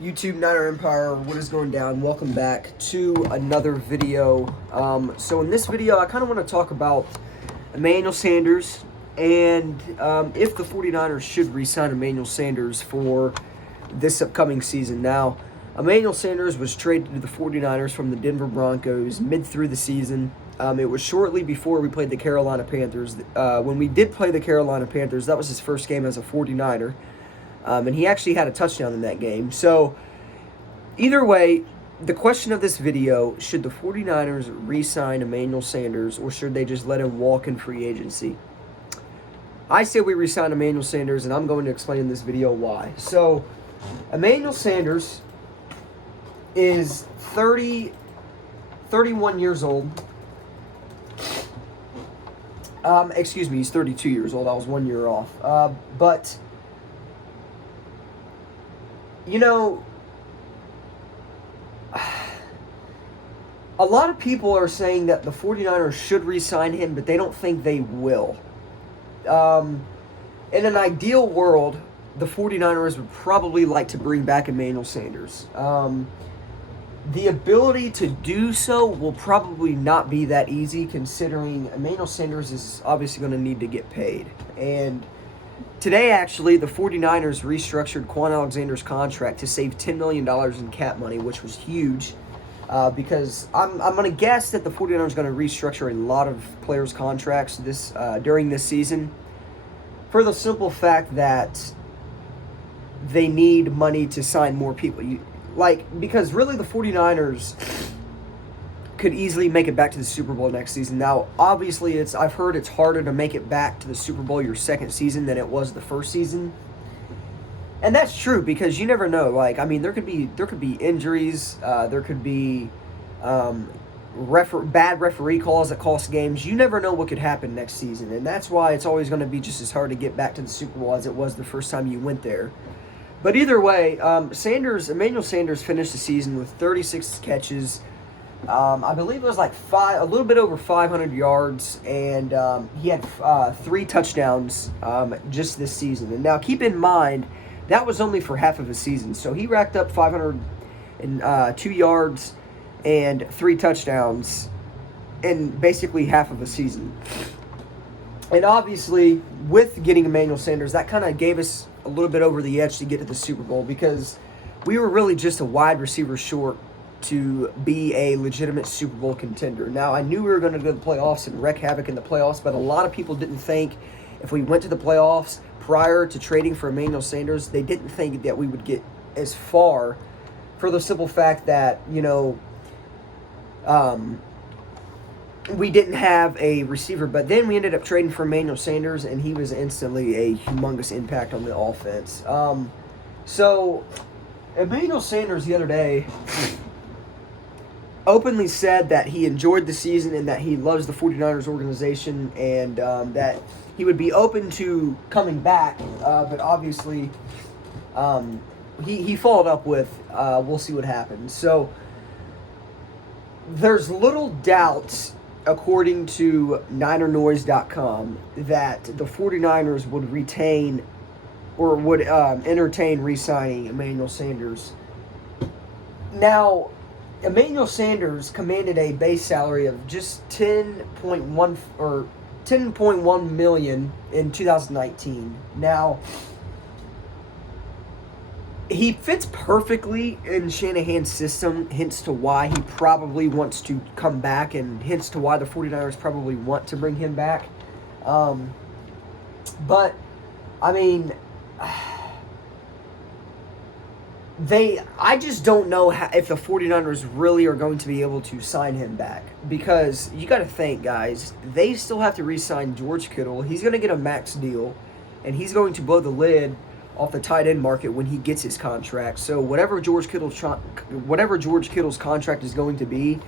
YouTube Niner Empire, what is going down? Welcome back to another video. So in this video, I kind of want to talk about Emmanuel Sanders and if the 49ers should re-sign Emmanuel Sanders for this upcoming season. Now, Emmanuel Sanders was traded to the 49ers from the Denver Broncos mid through the season. It was shortly before we played the Carolina Panthers. When we did play the Carolina Panthers, that was his first game as a 49er. And he actually had a touchdown in that game. So, either way, the question of this video, should the 49ers re-sign Emmanuel Sanders or should they just let him walk in free agency? I say we re-sign Emmanuel Sanders, and I'm going to explain in this video why. So, Emmanuel Sanders is 31 years old. Excuse me, he's 32 years old. I was 1 year off. But you know, a lot of people are saying that the 49ers should re-sign him, but they don't think they will. In an ideal world, the 49ers would probably like to bring back Emmanuel Sanders. The ability to do so will probably not be that easy, considering Emmanuel Sanders is obviously going to need to get paid. And today, actually, the 49ers restructured Quan Alexander's contract to save $10 million in cap money, which was huge, because I'm going to guess that the 49ers are going to restructure a lot of players' contracts during this season for the simple fact that they need money to sign more people. Because really the 49ers could easily make it back to the Super Bowl next season. Now, obviously, I've heard it's harder to make it back to the Super Bowl your second season than it was the first season. And that's true, because you never know. There could be injuries, there could be bad referee calls that cost games. You never know what could happen next season, and that's why it's always going to be just as hard to get back to the Super Bowl as it was the first time you went there. But either way, Emmanuel Sanders finished the season with 36 catches. I believe it was a little bit over 500 yards, and he had 3 touchdowns just this season. And now keep in mind, that was only for half of the season. So he racked up 502 yards and 3 touchdowns in basically half of the season. And obviously, with getting Emmanuel Sanders, that kind of gave us a little bit over the edge to get to the Super Bowl, because we were really just a wide receiver short to be a legitimate Super Bowl contender. Now, I knew we were going to go to the playoffs and wreak havoc in the playoffs, but a lot of people didn't think if we went to the playoffs prior to trading for Emmanuel Sanders, they didn't think that we would get as far, for the simple fact that, we didn't have a receiver. But then we ended up trading for Emmanuel Sanders, and he was instantly a humongous impact on the offense. So Emmanuel Sanders the other day openly said that he enjoyed the season and that he loves the 49ers organization, and that he would be open to coming back, but obviously he followed up with, we'll see what happens. So there's little doubt, according to NinerNoise.com, that the 49ers would retain or would entertain re-signing Emmanuel Sanders. Now, Emmanuel Sanders commanded a base salary of just $10.1 million in 2019. Now, he fits perfectly in Shanahan's system, hence to why he probably wants to come back, and hence to why the 49ers probably want to bring him back. But, I mean, I just don't know if the 49ers really are going to be able to sign him back, because you got to think, guys, they still have to re-sign George Kittle. He's going to get a max deal, and he's going to blow the lid off the tight end market when he gets his contract. So whatever George Kittle's contract is going to be,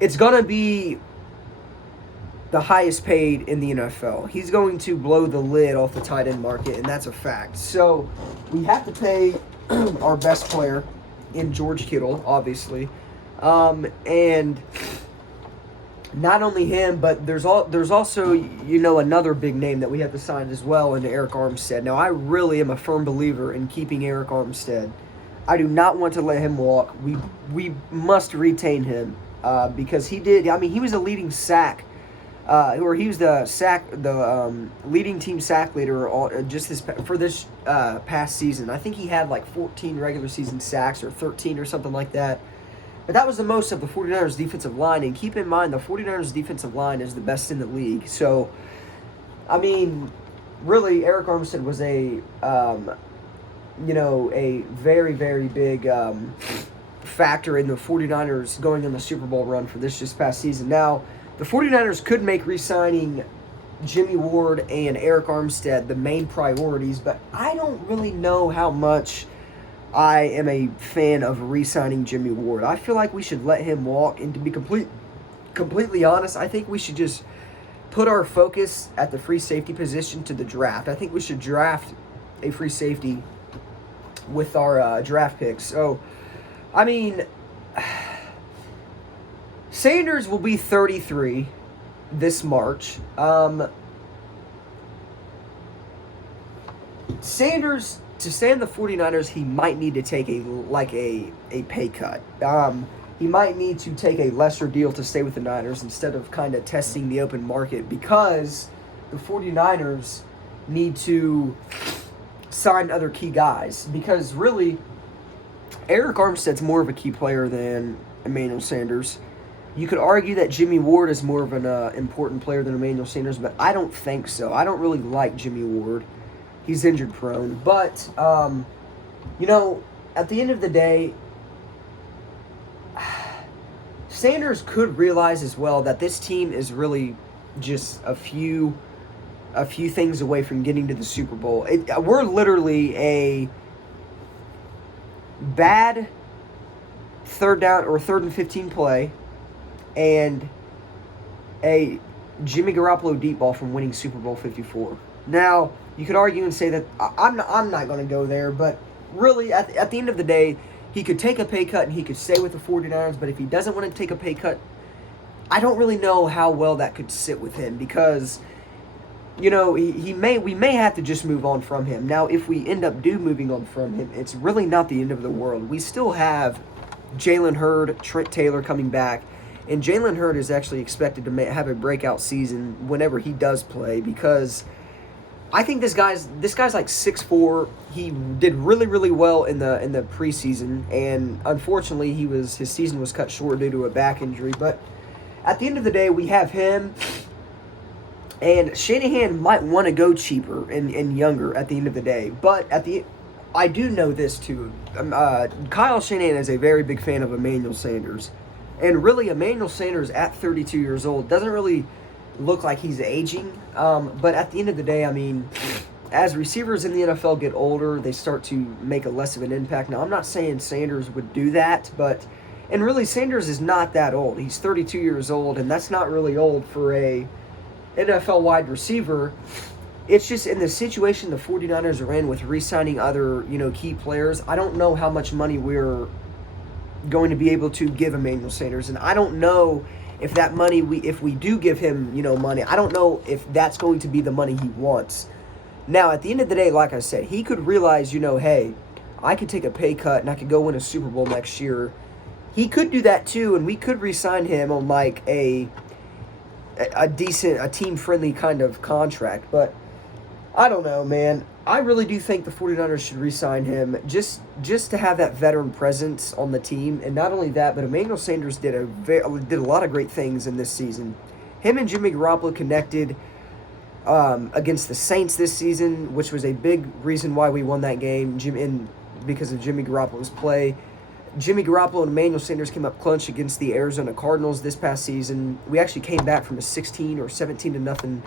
it's going to be the highest paid in the NFL. He's going to blow the lid off the tight end market, and that's a fact. So we have to pay our best player in George Kittle, obviously, and not only him, but there's also, another big name that we have to sign as well, in Eric Armstead. Now, I really am a firm believer in keeping Eric Armstead. I do not want to let him walk. We must retain him because he did. I mean, he was a leading sack, or he was the leading team sack leader just for this past season. I think he had like 14 regular season sacks or 13 or something like that. But that was the most of the 49ers defensive line. And keep in mind, the 49ers defensive line is the best in the league. So, I mean, really, Eric Armstead was a very, very big factor in the 49ers going on the Super Bowl run for this just past season. Now, the 49ers could make re-signing Jimmy Ward and Eric Armstead the main priorities, but I don't really know how much I am a fan of re-signing Jimmy Ward. I feel like we should let him walk, and to be completely honest, I think we should just put our focus at the free safety position to the draft. I think we should draft a free safety with our draft picks. So, I mean, Sanders will be 33 this March. Sanders, to stay in the 49ers, he might need to take a pay cut. He might need to take a lesser deal to stay with the Niners instead of kind of testing the open market, because the 49ers need to sign other key guys. Because really, Eric Armstead's more of a key player than Emmanuel Sanders. You could argue that Jimmy Ward is more of an important player than Emmanuel Sanders, but I don't think so. I don't really like Jimmy Ward. He's injured prone. But, at the end of the day, Sanders could realize as well that this team is really just a few things away from getting to the Super Bowl. We're literally a bad third down or 3rd and 15 play and a Jimmy Garoppolo deep ball from winning Super Bowl 54. Now, you could argue and say that I'm not going to go there, but really, at the end of the day, he could take a pay cut and he could stay with the 49ers, but if he doesn't want to take a pay cut, I don't really know how well that could sit with him, because we may have to just move on from him. Now, if we end up moving on from him, it's really not the end of the world. We still have Jalen Hurd, Trent Taylor coming back, and Jalen Hurd is actually expected to have a breakout season whenever he does play, because I think this guy's like 6'4". He did really, really well in the preseason, and unfortunately his season was cut short due to a back injury. But at the end of the day, we have him, and Shanahan might want to go cheaper and younger at the end of the day. But I do know this too. Kyle Shanahan is a very big fan of Emmanuel Sanders, and really Emmanuel Sanders at 32 years old doesn't really look like he's aging. But at the end of the day, I mean, as receivers in the NFL get older, they start to make a less of an impact. Now, I'm not saying Sanders would do that, and really Sanders is not that old. He's 32 years old, and that's not really old for a NFL wide receiver. It's just in the situation the 49ers are in with re-signing other, key players, I don't know how much money we're going to be able to give Emmanuel Sanders, and I don't know if that money, if we do give him, money, I don't know if that's going to be the money he wants. Now, at the end of the day, like I said, he could realize, hey, I could take a pay cut and I could go win a Super Bowl next year. He could do that too, and we could re-sign him on like a decent, a team-friendly kind of contract. But I don't know, man. I really do think the 49ers should re-sign him just to have that veteran presence on the team. And not only that, but Emmanuel Sanders did a lot of great things in this season. Him and Jimmy Garoppolo connected against the Saints this season, which was a big reason why we won that game, because of Jimmy Garoppolo's play. Jimmy Garoppolo and Emmanuel Sanders came up clutch against the Arizona Cardinals this past season. We actually came back from a 16 or 17-0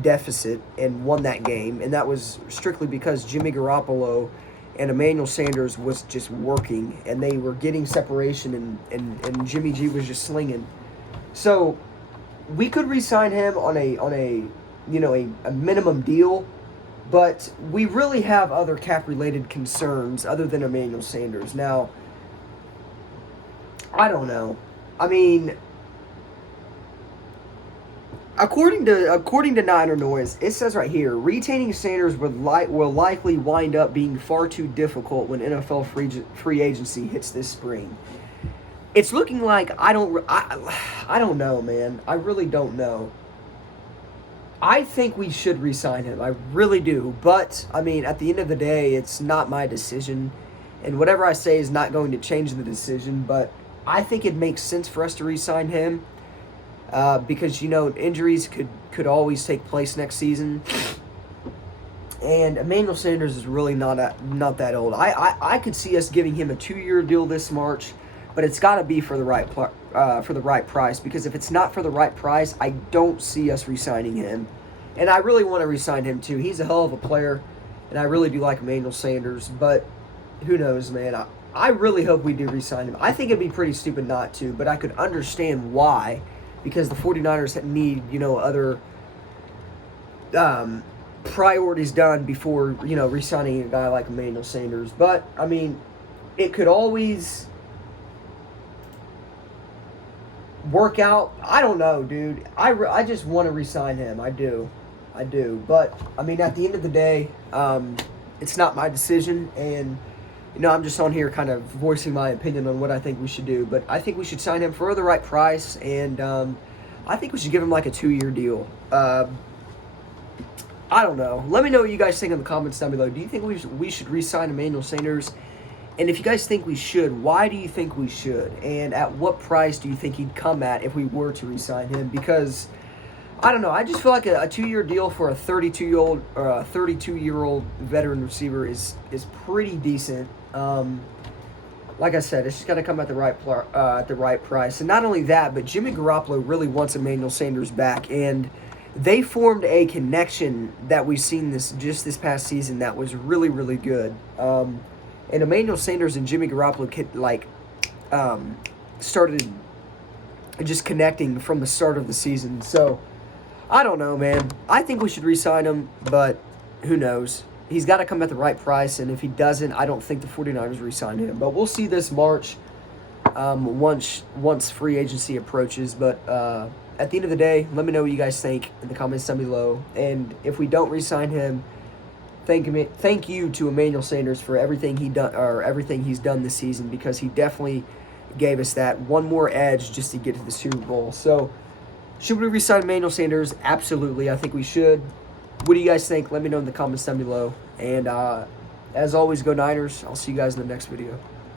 deficit and won that game, and that was strictly because Jimmy Garoppolo and Emmanuel Sanders was just working, and they were getting separation, and Jimmy G was just slinging. So we could re-sign him on a minimum deal, but we really have other cap-related concerns other than Emmanuel Sanders. Now, I don't know. I mean, According to Niner Noise, it says right here, retaining Sanders will likely wind up being far too difficult when NFL free agency hits this spring. It's looking like I don't know, man. I really don't know. I think we should re-sign him. I really do. But I mean, at the end of the day, it's not my decision, and whatever I say is not going to change the decision. But I think it makes sense for us to re-sign him. Because injuries could always take place next season, and Emmanuel Sanders is really not that old. I could see us giving him a 2-year deal this March, but it's got to be for the right price. Because if it's not for the right price, I don't see us re-signing him, and I really want to re-sign him too. He's a hell of a player, and I really do like Emmanuel Sanders. But who knows, man? I really hope we do re-sign him. I think it'd be pretty stupid not to, but I could understand why. Because the 49ers need, other priorities done before, re-signing a guy like Emmanuel Sanders. But, I mean, it could always work out. I don't know, dude. I just want to re-sign him. I do. But, I mean, at the end of the day, it's not my decision. And, I'm just on here kind of voicing my opinion on what I think we should do. But I think we should sign him for the right price, and I think we should give him like a 2-year deal. I don't know. Let me know what you guys think in the comments down below. Do you think we should re-sign Emmanuel Sanders? And if you guys think we should, why do you think we should? And at what price do you think he'd come at if we were to re-sign him? Because I don't know. I just feel like a 2-year deal for a 32-year-old or a 32-year-old veteran receiver is pretty decent. Like I said, it's just got to come at the right price. And not only that, but Jimmy Garoppolo really wants Emmanuel Sanders back, and they formed a connection that we've seen this past season that was really, really good. And Emmanuel Sanders and Jimmy Garoppolo started just connecting from the start of the season. So I don't know, man. I think we should re-sign him, but who knows? He's got to come at the right price, and if he doesn't, I don't think the 49ers re-sign him. But we'll see this March once free agency approaches. But at the end of the day, let me know what you guys think in the comments down below. And if we don't re-sign him, thank you to Emmanuel Sanders for everything he's done this season, because he definitely gave us that one more edge just to get to the Super Bowl. So, should we re-sign Emmanuel Sanders? Absolutely. I think we should. What do you guys think? Let me know in the comments down below. And as always, go Niners. I'll see you guys in the next video.